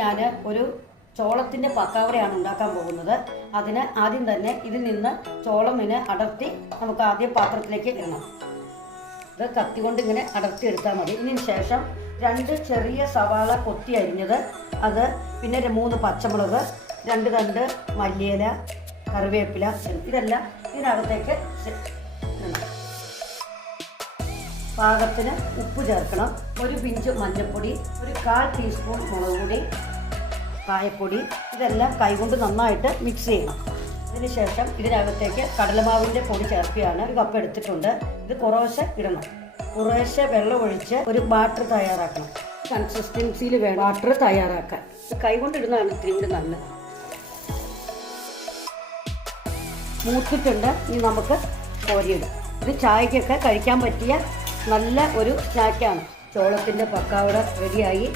ഞാൻ ഒരു ചോളത്തിന്റെ പക്കാവടയാണ് ഉണ്ടാക്കാൻ പോകുന്നത്. അതിന് ആദ്യം തന്നെ ഇതിൽ നിന്ന് ചോളം ഇങ്ങനെ അടർത്തി നമുക്ക് ആദ്യം പാത്രത്തിലേക്ക് ഇടണം. ഇത് കത്തി കൊണ്ട് ഇങ്ങനെ അടർത്തി എടുത്താൽ മതി. ഇതിന് ശേഷം രണ്ട് ചെറിയ സവാള കൊത്തി അരിഞ്ഞത് അത് പിന്നെ മൂന്ന് പച്ചമുളക് രണ്ട് തണ്ട് മല്ലിയില കറിവേപ്പില ഇതെല്ലാം ഇതിനകത്തേക്ക്. പാകത്തിന് ഉപ്പ് ചേർക്കണം. ഒരു പിഞ്ച് മഞ്ഞൾപ്പൊടി ഒരു കാൽ ടീസ്പൂൺ മുളക് പൊടി കായപ്പൊടി. ഇതെല്ലാം കൈകൊണ്ട് നന്നായിട്ട് മിക്സ് ചെയ്യണം. അതിനുശേഷം ഇതിനകത്തേക്ക് കടലമാവിന്റെ പൊടി ചേർക്കുകയാണ്. ഒരു കപ്പ് എടുത്തിട്ടുണ്ട്. ഇത് കുറേശ്ശെ ഇടണം. കുറേശ്ശെ വെള്ളം ഒഴിച്ച് ഒരു ബാറ്റർ തയ്യാറാക്കണം. കൺസിസ്റ്റൻസിയിൽ വേണം ബാറ്റർ തയ്യാറാക്കാൻ. കൈകൊണ്ട് ഇടുന്നതാണ് കൂടി നല്ലത്. മൂത്തിട്ടുണ്ട്. ഇനി നമുക്ക് കോരിയിടും. ഇത് ചായക്കൊക്കെ കഴിക്കാൻ പറ്റിയ നല്ല ഒരു സ്നാക്കാണ് ചോളത്തിന്റെ പക്കാവട റെഡിയായി